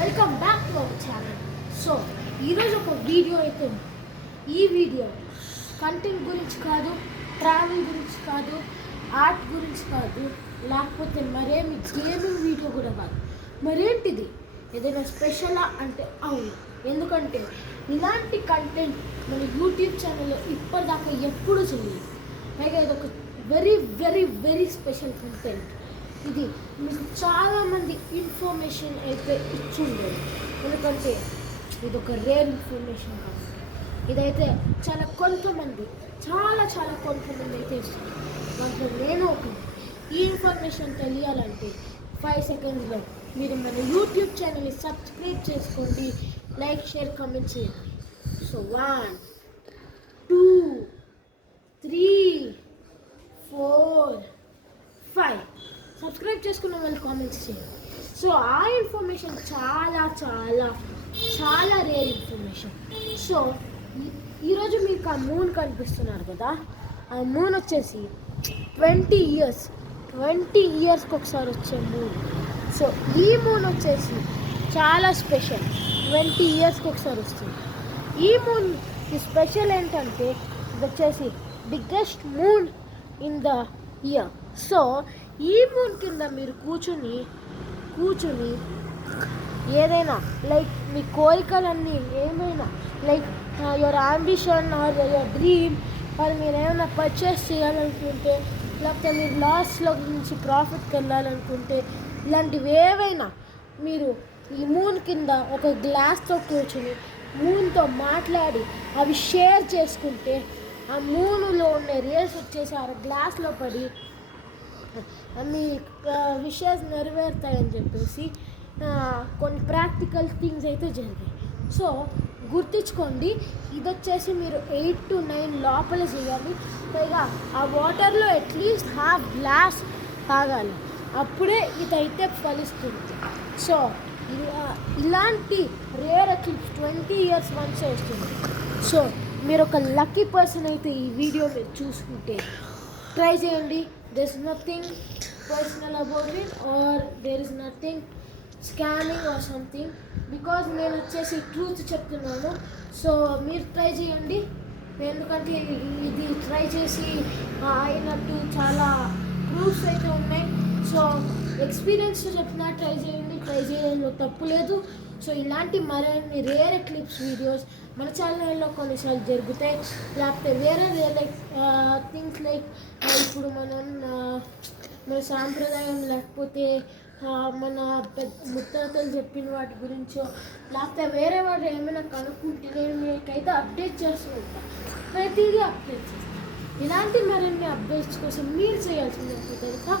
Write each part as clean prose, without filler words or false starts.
Welcome back to our channel. So ఈరోజు ఒక video అయితే ఉంది. ఈ వీడియో కంటెంట్ గురించి కాదు, ట్రావెల్ గురించి కాదు, ఆర్ట్ గురించి కాదు, లేకపోతే మరేమి గేమింగ్ వీడియో కూడా కాదు. మరేంటిది? ఏదైనా స్పెషలా అంటే అవును. ఎందుకంటే ఇలాంటి కంటెంట్ మన యూట్యూబ్ ఛానల్లో ఇప్పటిదాకా ఎప్పుడూ చేయలేదు. పైగా ఇది ఒక very very very special content. ఇది మీకు చాలామంది ఇన్ఫర్మేషన్ అయితే ఇచ్చుండేది. ఎందుకంటే ఇది ఒక రేర్ ఇన్ఫర్మేషన్ కాబట్టి ఇదైతే చాలా కొంతమంది అయితే ఇస్తుంది. దాంట్లో నేను ఒకటి. ఈ ఇన్ఫర్మేషన్ తెలియాలంటే 5 సెకండ్స్లో మీరు మన యూట్యూబ్ ఛానల్ని సబ్స్క్రైబ్ చేసుకోండి, లైక్, షేర్, కామెంట్ చేయండి. సో 1 2 3 4 5 సబ్స్క్రైబ్ చేసుకున్న వాళ్ళు కామెంట్స్ చేయండి. సో ఆ ఇన్ఫర్మేషన్ చాలా రేర్ ఇన్ఫర్మేషన్. సో ఈరోజు మీకు ఆ మూన్ కనిపిస్తున్నారు కదా, ఆ మూన్ వచ్చేసి 20 ఇయర్స్కి ఒకసారి వచ్చే మూన్. సో ఈ మూన్ వచ్చేసి చాలా స్పెషల్. 20 ఇయర్స్కి ఒకసారి వస్తుంది. ఈ మూన్ స్పెషల్ ఏంటంటే ఇది వచ్చేసి biggest moon in the year. So ఈ మూన్ కింద మీరు కూర్చుని ఏదైనా లైక్ మీ కోరికలన్నీ ఏమైనా like your ambition or your dream or మీరు ఏమైనా పర్చేస్ చేయాలనుకుంటే, లేకపోతే మీరు లాస్లో నుంచి ప్రాఫిట్కి వెళ్ళాలనుకుంటే, ఇలాంటివి ఏవైనా మీరు ఈ మూన్ కింద ఒక గ్లాస్తో కూర్చుని మూన్తో మాట్లాడి అవి షేర్ చేసుకుంటే ఆ మూనులో ఉండే రేస్ వచ్చేసి ఆ గ్లాస్లో పడి మీ విషెస్ నెరవేరుతాయని చెప్పేసి కొన్ని ప్రాక్టికల్ థింగ్స్ అయితే జరిగాయి. సో గుర్తుంచుకోండి, ఇది వచ్చేసి మీరు 8 to 9 లోపల చేయాలి. పైగా ఆ వాటర్లో అట్లీస్ట్ ½ గ్లాస్ తాగాలి, అప్పుడే ఇదైతే ఫలిస్తుంది. సో ఇలాంటి రేర్ ఎక్లిప్స్ 20 ఇయర్స్ వన్సే వస్తుంది. సో మీరు ఒక లక్కీ పర్సన్ అయితే ఈ వీడియో మీరు చూసుకుంటే ట్రై చేయండి. there is nothing personal about it or there is nothing scamming or something, because నేను వచ్చేసి ట్రూత్ చెప్తున్నాను. సో మీరు ట్రై చేయండి. ఎందుకంటే ఇది ట్రై చేసి అయినట్టు చాలా ప్రూఫ్స్ అయితే ఉన్నాయి. సో ఎక్స్పీరియన్స్ చెప్పినా ట్రై చేయడంలో తప్పు లేదు. సో ఇలాంటి మరిన్ని రేర్ ఎక్లిప్స్ వీడియోస్ మన ఛానల్లో కొన్నిసార్లు జరుగుతాయి. లేకపోతే వేరే థింగ్స్ లైక్ ఇప్పుడు మన సాంప్రదాయం, లేకపోతే మన ముత్తాతలు చెప్పిన వాటి గురించో, లేకపోతే వేరే వాడు ఏమైనా కనుక్కుంటే నేను మీకైతే అప్డేట్ చేస్తూ ఉంటాను. ప్రతిదీ అప్డేట్ చేస్తాను. ఇలాంటి మరిన్ని అప్డేట్స్ కోసం మీరు చేయాల్సింది తెలుసా,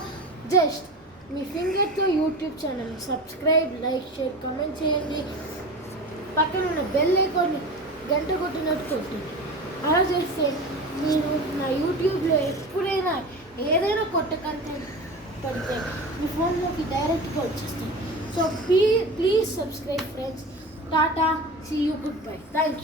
జస్ట్ మీ ఫింగర్తో యూట్యూబ్ ఛానల్ని సబ్స్క్రైబ్, లైక్, షేర్, కామెంట్ చేయండి. పక్కన ఉన్న బెల్ ఐకాన్ని గంట కొట్టినట్టు కొట్టండి. అలా చేస్తే మీరు నా యూట్యూబ్లో ఎప్పుడైనా ఏదైనా కొత్త కంటెంట్ పడితే మీ ఫోన్లోకి డైరెక్ట్గా వచ్చేస్తాయి. So please subscribe friends. Tata, see you, good bye, thank you.